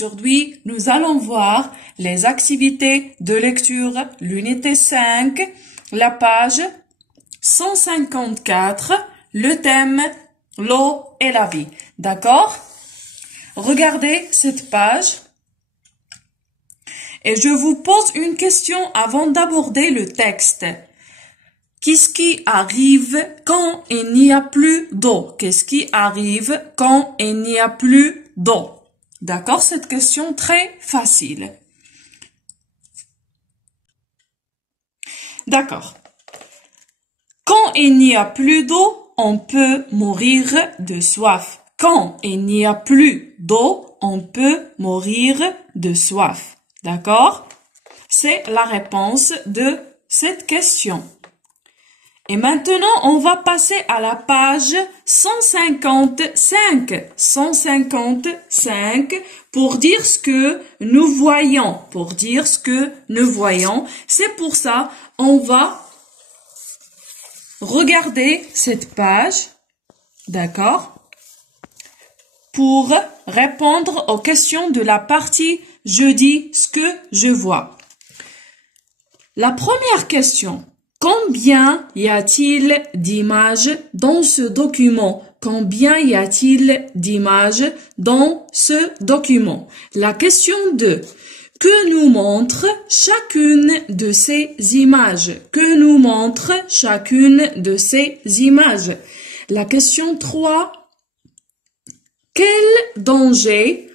Aujourd'hui, nous allons voir les activités de lecture, l'unité 5, la page 154, le thème « L'eau et la vie ». D'accord? Regardez cette page et je vous pose une question avant d'aborder le texte. Qu'est-ce qui arrive quand il n'y a plus d'eau? Qu'est-ce qui arrive quand il n'y a plus d'eau? D'accord, cette question très facile. D'accord. Quand il n'y a plus d'eau, on peut mourir de soif. Quand il n'y a plus d'eau, on peut mourir de soif. D'accord? C'est la réponse de cette question. Et maintenant, on va passer à la page 155. 155 pour dire ce que nous voyons. Pour dire ce que nous voyons. C'est pour ça, on va regarder cette page. D'accord? Pour répondre aux questions de la partie « Je dis ce que je vois ». La première question. Combien y a-t-il d'images dans ce document? Combien y a-t-il d'images dans ce document? La question 2. Que nous montre chacune de ces images? Que nous montre chacune de ces images? La question 3. Quel danger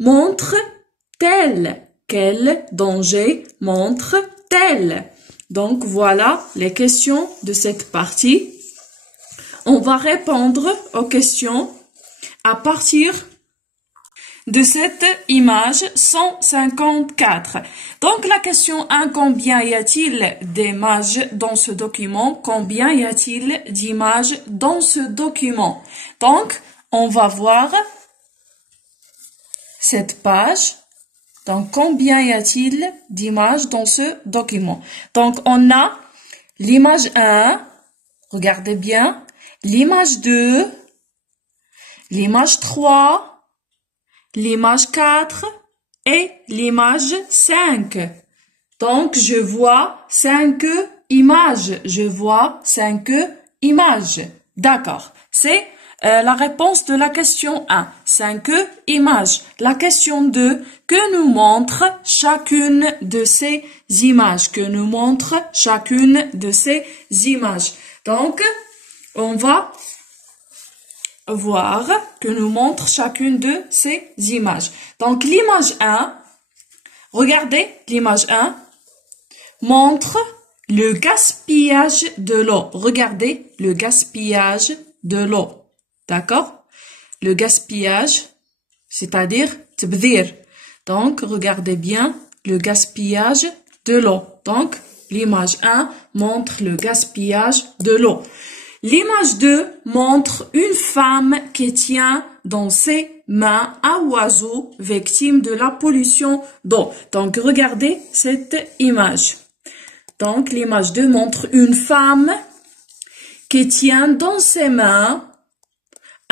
montre-t-elle? Quel danger montre-t-elle? Donc, voilà les questions de cette partie. On va répondre aux questions à partir de cette image 154. Donc, la question 1, combien y a-t-il d'images dans ce document? Combien y a-t-il d'images dans ce document? Donc, on va voir cette page. Donc, combien y a-t-il d'images dans ce document? Donc, on a l'image 1, regardez bien, l'image 2, l'image 3, l'image 4 et l'image 5. Donc, je vois 5 images. Je vois 5 images. D'accord. C'est la réponse de la question 1. 5 images. La question 2. Que nous montre chacune de ces images? Que nous montre chacune de ces images? Donc, on va voir que nous montre chacune de ces images. Donc, l'image 1, regardez, l'image 1 montre le gaspillage de l'eau. Regardez le gaspillage de l'eau. D'accord? Le gaspillage, c'est-à-dire تبذير. Donc, regardez bien le gaspillage de l'eau. Donc, l'image 1 montre le gaspillage de l'eau. L'image 2 montre une femme qui tient dans ses mains un oiseau victime de la pollution d'eau. Donc, regardez cette image. Donc, l'image 2 montre une femme qui tient dans ses mains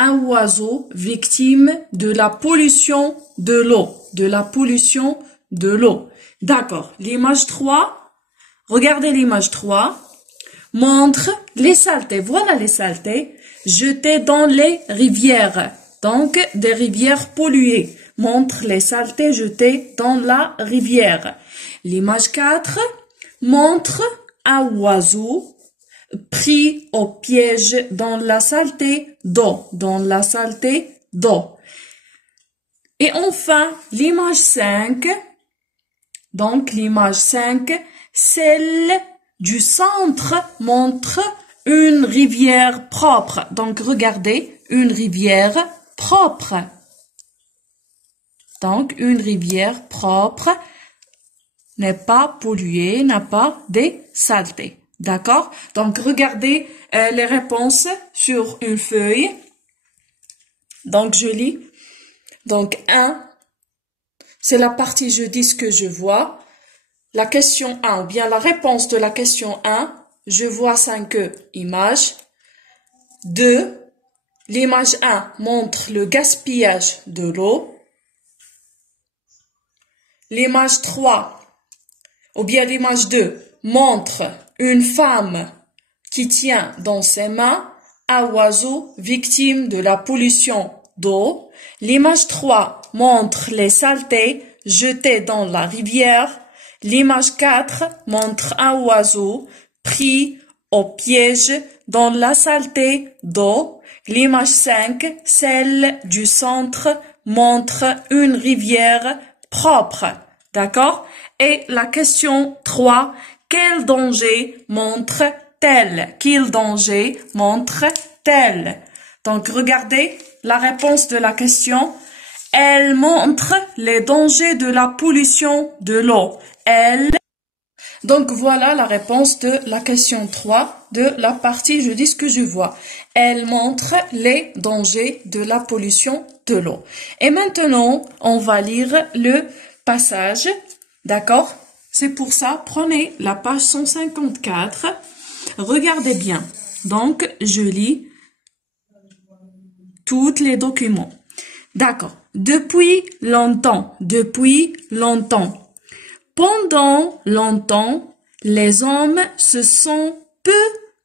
un oiseau victime de la pollution de l'eau. De la pollution de l'eau. D'accord. L'image 3, regardez l'image 3, montre les saletés. Voilà les saletés jetées dans les rivières. Donc, des rivières polluées. Montre les saletés jetées dans la rivière. L'image 4 montre un oiseau pris au piège dans la saleté d'eau. Dans la saleté d'eau. Et enfin, l'image 5. Donc, l'image 5, celle du centre montre une rivière propre. Donc, regardez, une rivière propre. Donc, une rivière propre n'est pas polluée, n'a pas des saletés. D'accord? Donc, regardez les réponses sur une feuille. Donc, je lis. Donc, 1, c'est la partie « Je dis ce que je vois ». La question 1, ou bien la réponse de la question 1, je vois 5 images. 2, l'image 1 montre le gaspillage de l'eau. L'image 3, ou bien l'image 2, montre une femme qui tient dans ses mains un oiseau victime de la pollution d'eau. L'image 3 montre les saletés jetées dans la rivière. L'image 4 montre un oiseau pris au piège dans la saleté d'eau. L'image 5, celle du centre, montre une rivière propre. D'accord? Et la question 3, quel danger montre-t-elle? Quel danger montre-t-elle? Donc, regardez la réponse de la question. Elle montre les dangers de la pollution de l'eau. Donc, voilà la réponse de la question 3 de la partie « Je dis ce que je vois ». Elle montre les dangers de la pollution de l'eau. Et maintenant, on va lire le passage. D'accord? C'est pour ça, prenez la page 154. Regardez bien. Donc, je lis tous les documents. D'accord. Depuis longtemps. Pendant longtemps, les hommes se sont peu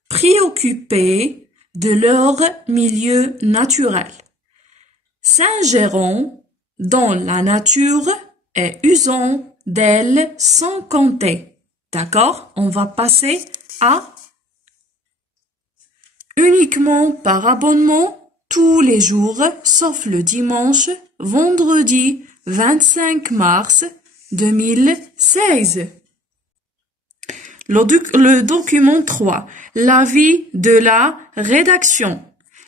préoccupés de leur milieu naturel, s'ingérant dans la nature et usant d'elle sans compter. D'accord? On va passer à uniquement par abonnement tous les jours, sauf le dimanche, vendredi 25 mars 2016. Le document 3. L'avis de la rédaction.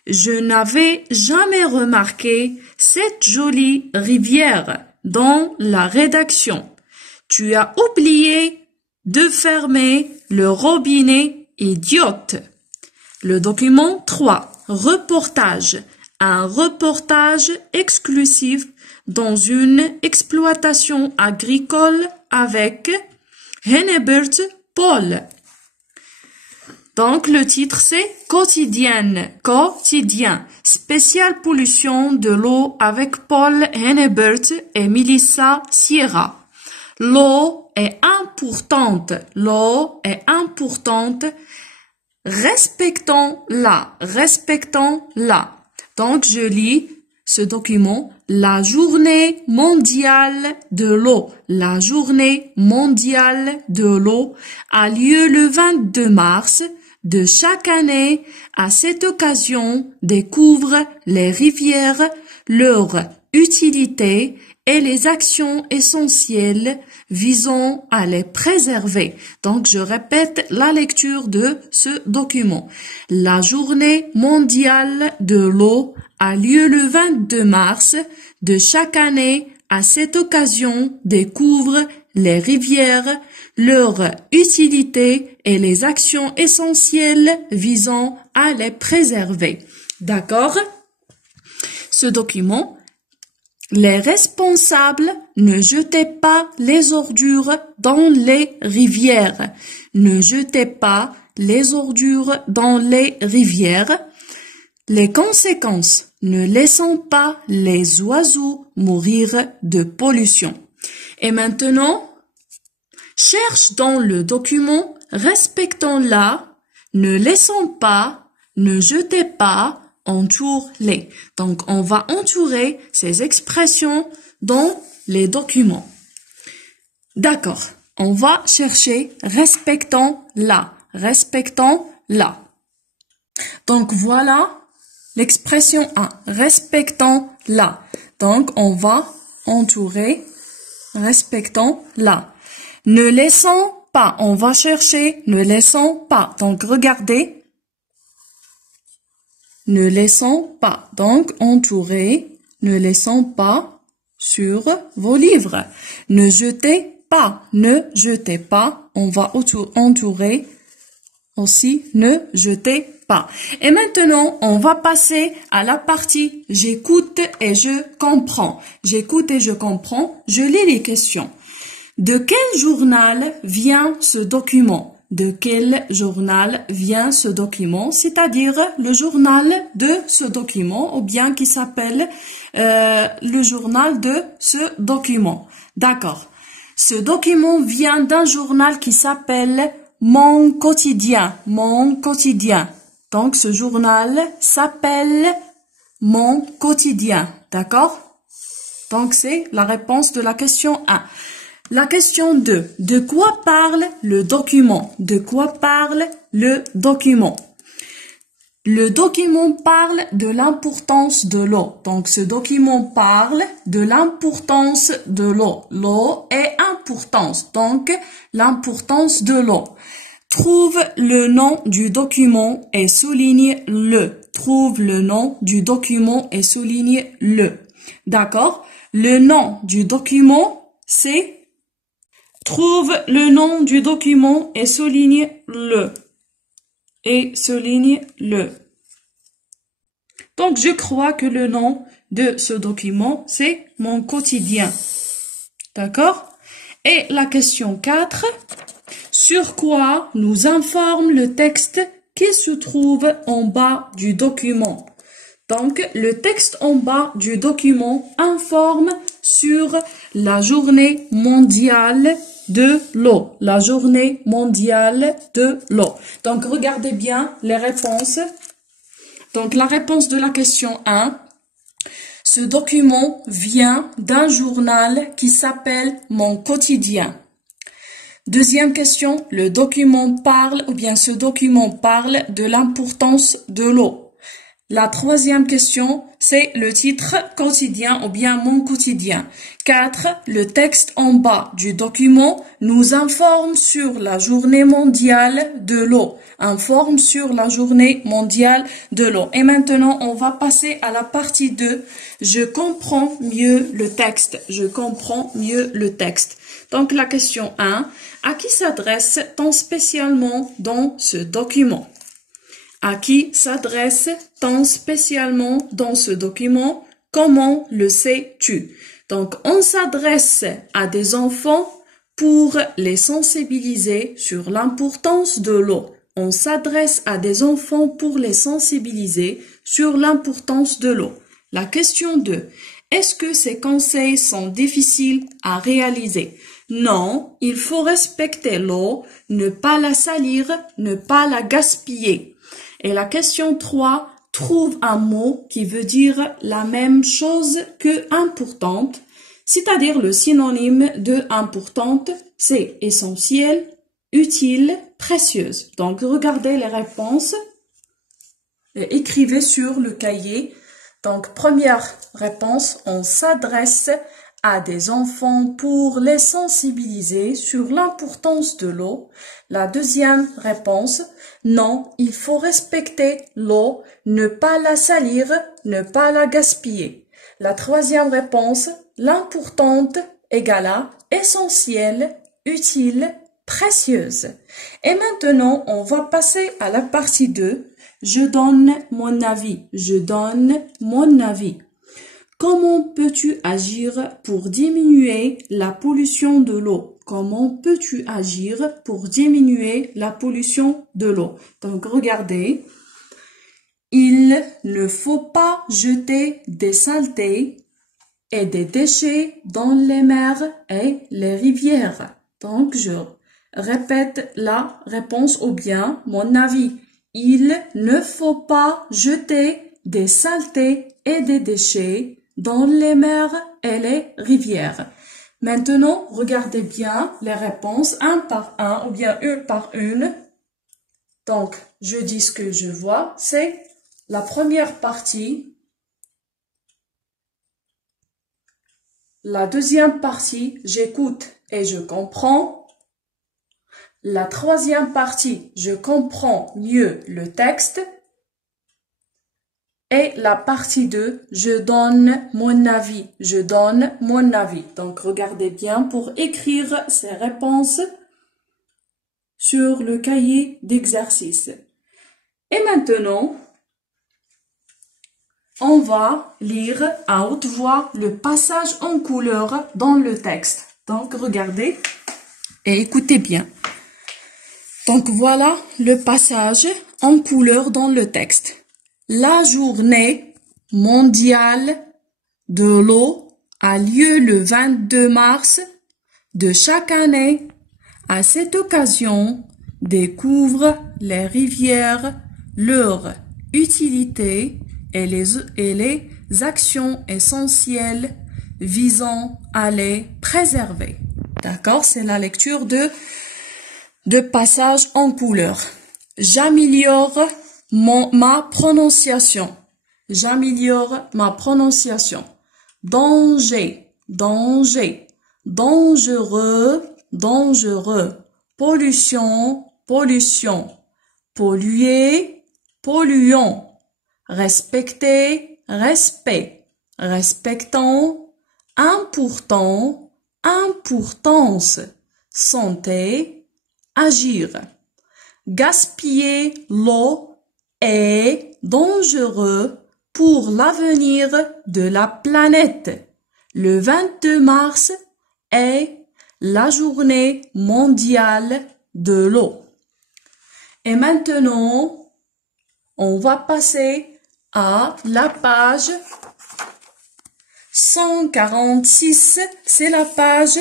Je n'avais jamais remarqué cette jolie rivière dans la rédaction. Tu as oublié de fermer le robinet, idiote. Le document 3. Reportage. Un reportage exclusif dans une exploitation agricole avec Hennebert Paul. Donc, le titre, c'est Quotidienne, quotidien, spéciale pollution de l'eau avec Paul Hennebert et Melissa Sierra. L'eau est importante, respectons-la. Donc, je lis ce document, la journée mondiale de l'eau. La journée mondiale de l'eau a lieu le 22 mars de chaque année. À cette occasion, découvre les rivières, leur utilité et les actions essentielles visant à les préserver. Donc, je répète la lecture de ce document. La journée mondiale de l'eau a lieu le 22 mars de chaque année. À cette occasion, découvre les rivières, leur utilité et les actions essentielles visant à les préserver. D'accord? Ce document, les responsables ne jetez pas les ordures dans les rivières. Ne jetez pas les ordures dans les rivières. Les conséquences, ne laissons pas les oiseaux mourir de pollution. Et maintenant, cherche dans le document, respectons-la, ne laissons pas, ne jetez pas, entoure-les. Donc, on va entourer ces expressions dans les documents. D'accord. On va chercher respectons-la. Respectons-la. Donc, voilà l'expression 1. Respectons-la. Donc, on va entourer respectons-la. Ne laissons pas. On va chercher ne laissons pas. Donc, regardez. Ne laissons pas. Donc, entourez, ne laissons pas sur vos livres. Ne jetez pas. Ne jetez pas. On va entourer aussi, ne jetez pas. Et maintenant, on va passer à la partie j'écoute et je comprends. J'écoute et je comprends. Je lis les questions. De quel journal vient ce document? De quel journal vient ce document, c'est-à-dire le journal de ce document, ou bien qui s'appelle le journal de ce document. D'accord. Ce document vient d'un journal qui s'appelle Mon Quotidien. Mon Quotidien. Donc, ce journal s'appelle Mon Quotidien. D'accord? Donc, c'est la réponse de la question 1. La question 2. De quoi parle le document? De quoi parle le document? Le document parle de l'importance de l'eau. Donc, ce document parle de l'importance de l'eau. L'eau est importante. Donc, l'importance de l'eau. Trouve le nom du document et souligne-le. Trouve le nom du document et souligne-le. D'accord? Le nom du document, c'est trouve le nom du document et souligne-le. Et souligne-le. Donc, je crois que le nom de ce document, c'est Mon Quotidien. D'accord? Et la question 4. Sur quoi nous informe le texte qui se trouve en bas du document? Donc, le texte en bas du document informe sur la journée mondiale de l'eau. La journée mondiale de l'eau. Donc, regardez bien les réponses. Donc, la réponse de la question 1. Ce document vient d'un journal qui s'appelle Mon Quotidien. Deuxième question, le document parle ou bien ce document parle de l'importance de l'eau. La troisième question, c'est le titre quotidien ou bien Mon Quotidien. 4. Le texte en bas du document nous informe sur la journée mondiale de l'eau. Informe sur la journée mondiale de l'eau. Et maintenant, on va passer à la partie 2. Je comprends mieux le texte. Je comprends mieux le texte. Donc, la question 1. À qui s'adresse-t-on spécialement dans ce document? À qui s'adresse-t-on spécialement dans ce document? Comment le sais-tu? Donc, on s'adresse à des enfants pour les sensibiliser sur l'importance de l'eau. On s'adresse à des enfants pour les sensibiliser sur l'importance de l'eau. La question 2. Est-ce que ces conseils sont difficiles à réaliser? Non, il faut respecter l'eau, ne pas la salir, ne pas la gaspiller. Et la question 3, trouve un mot qui veut dire la même chose que importante, c'est-à-dire le synonyme de importante, c'est essentiel, utile, précieuse. Donc, regardez les réponses et écrivez sur le cahier. Donc, première réponse, on s'adresse à des enfants pour les sensibiliser sur l'importance de l'eau. La deuxième réponse, non, il faut respecter l'eau, ne pas la salir, ne pas la gaspiller. La troisième réponse, l'importante égale à essentielle, utile, précieuse. Et maintenant, on va passer à la partie 2. Je donne mon avis. Je donne mon avis. Comment peux-tu agir pour diminuer la pollution de l'eau? Comment peux-tu agir pour diminuer la pollution de l'eau? Donc, regardez. Il ne faut pas jeter des saletés et des déchets dans les mers et les rivières. Donc, je répète la réponse ou bien mon avis. Il ne faut pas jeter des saletés et des déchets dans les mers et les rivières. Maintenant, regardez bien les réponses un par un ou bien une par une. Donc, je dis ce que je vois, c'est la première partie. La deuxième partie, j'écoute et je comprends. La troisième partie, je comprends mieux le texte. Et la partie 2, je donne mon avis. Je donne mon avis. Donc, regardez bien pour écrire ces réponses sur le cahier d'exercice. Et maintenant, on va lire à haute voix le passage en couleur dans le texte. Donc, regardez et écoutez bien. Donc, voilà le passage en couleur dans le texte. La journée mondiale de l'eau a lieu le 22 mars de chaque année. À cette occasion, découvre les rivières, leur utilité et les actions essentielles visant à les préserver. D'accord? C'est la lecture de passages en couleur. J'améliore ma prononciation. J'améliore ma prononciation. Danger, danger. Dangereux, dangereux. Pollution, pollution. Polluer, polluant. Respecter, respect. Respectant, important, importance. Santé, agir. Gaspiller l'eau est dangereux pour l'avenir de la planète. Le 22 mars est la journée mondiale de l'eau. Et maintenant, on va passer à la page 146. C'est la page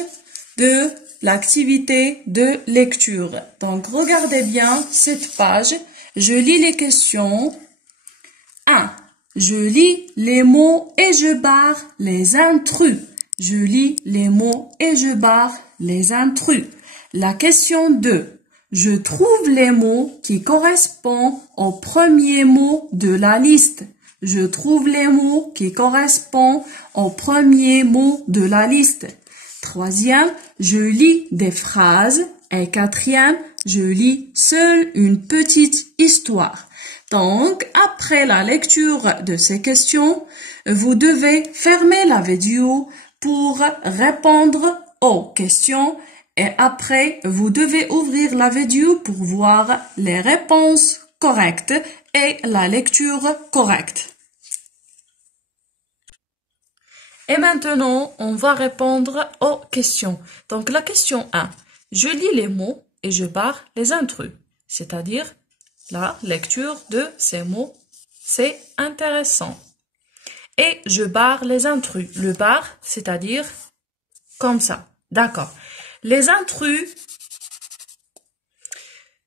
de l'activité de lecture. Donc, regardez bien cette page. Je lis les questions. 1. Je lis les mots et je barre les intrus. Je lis les mots et je barre les intrus. La question 2. Je trouve les mots qui correspondent au premier mot de la liste. Je trouve les mots qui correspondent au premier mot de la liste. 3e, je lis des phrases. Et 4e, je lis seule une petite histoire. Donc, après la lecture de ces questions, vous devez fermer la vidéo pour répondre aux questions et après, vous devez ouvrir la vidéo pour voir les réponses correctes et la lecture correcte. Et maintenant, on va répondre aux questions. Donc, la question 1. Je lis les mots et je barre les intrus. C'est-à-dire, la lecture de ces mots, c'est intéressant. Et je barre les intrus. Le barre, c'est-à-dire comme ça. D'accord. Les intrus,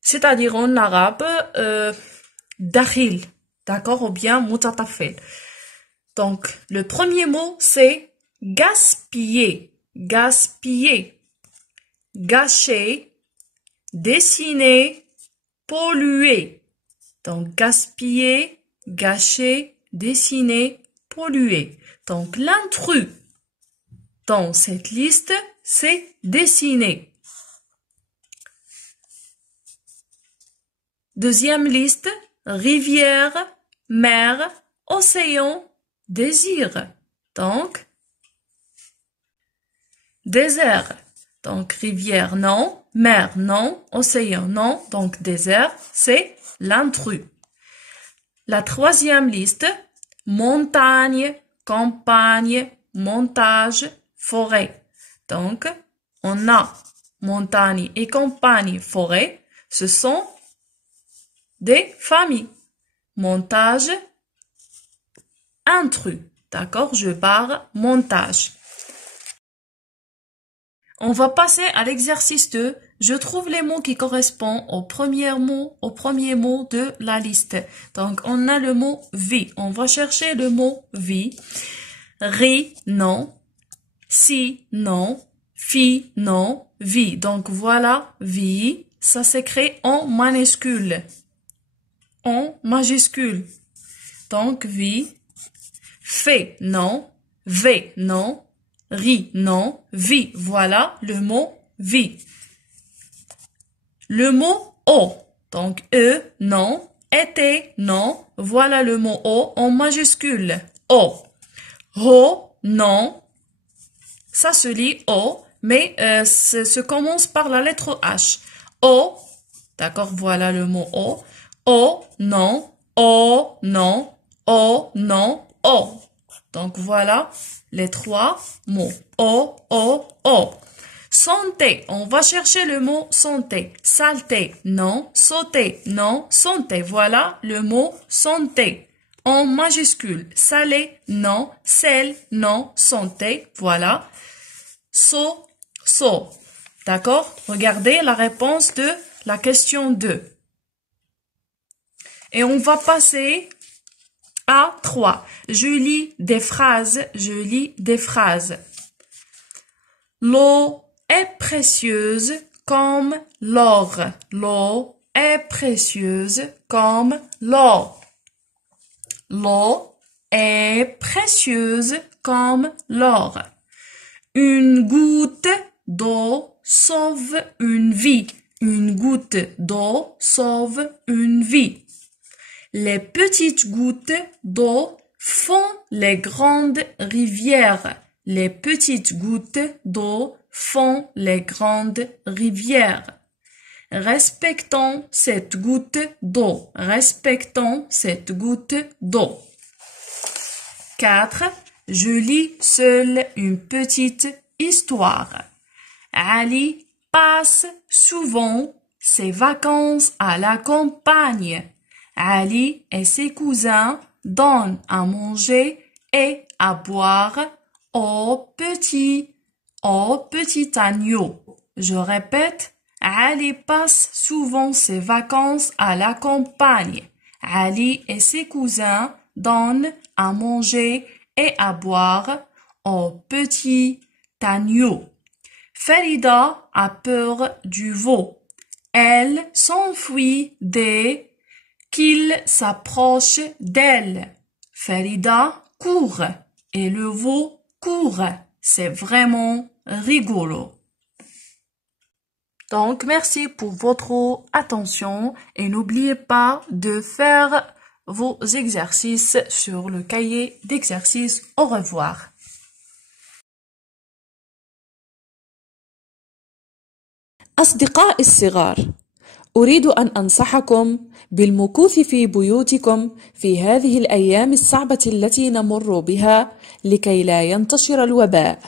c'est-à-dire en arabe, dakhil. D'accord? Ou bien mutatafil. Donc, le premier mot, c'est gaspiller. Gaspiller. Gâcher. Dessiner. Polluer. Donc, gaspiller, gâcher, dessiner, polluer. Donc, l'intrus dans cette liste, c'est dessiner. Deuxième liste, rivière, mer, océan, désir. Donc, désert. Donc, rivière, non. Mer, non. Océan, non. Donc, désert, c'est l'intrus. La troisième liste, montagne, campagne, montage, forêt. Donc, on a montagne et campagne, forêt. Ce sont des familles. Montage, intrus. D'accord? Je barre montage. On va passer à l'exercice 2. Je trouve les mots qui correspondent au premier mot de la liste. Donc, on a le mot vie. On va chercher le mot vie. Ri, non. Si, non. Fi, non. Vie. Donc, voilà, vie. Ça s'écrit en minuscule. En majuscule. Donc, vie. Fait, non. Ve, non. Ri, non. Vie. Voilà le mot vie. Le mot o. Donc, non. Été, non. Voilà le mot o en majuscule. O. Ho, non. Ça se lit o, mais se commence par la lettre H. O. D'accord, voilà le mot o. O, non. O, non. O, non. O. Donc, voilà les trois mots. O, O, O. Santé. On va chercher le mot santé. Saleté, non. Sauter, non. Santé. Voilà le mot santé. En majuscule. Salé, non. Sel, non. Santé. Voilà. So. D'accord? Regardez la réponse de la question 2. Et on va passer à 3. Je lis des phrases. L'eau est précieuse comme l'or. L'eau est précieuse comme l'or. L'eau est précieuse comme l'or. Une goutte d'eau sauve une vie. Une goutte d'eau sauve une vie. Les petites gouttes d'eau font les grandes rivières. Les petites gouttes d'eau font les grandes rivières. Respectons cette goutte d'eau. Respectons cette goutte d'eau. 4. Je lis seule une petite histoire. Ali passe souvent ses vacances à la campagne. Ali et ses cousins donnent à manger et à boire au petit agneau. Je répète, Ali passe souvent ses vacances à la campagne. Ali et ses cousins donnent à manger et à boire au petit agneau. Farida a peur du veau. Elle s'enfuit dès qu'il s'approche d'elle. Farida court et le veau court. C'est vraiment rigolo. Donc, merci pour votre attention et n'oubliez pas de faire vos exercices sur le cahier d'exercices. Au revoir. أصدقائي الصغار، أريد أن أنصحكم بالمكوث في بيوتكم في هذه الأيام الصعبة التي نمر بها لكي لا ينتشر الوباء.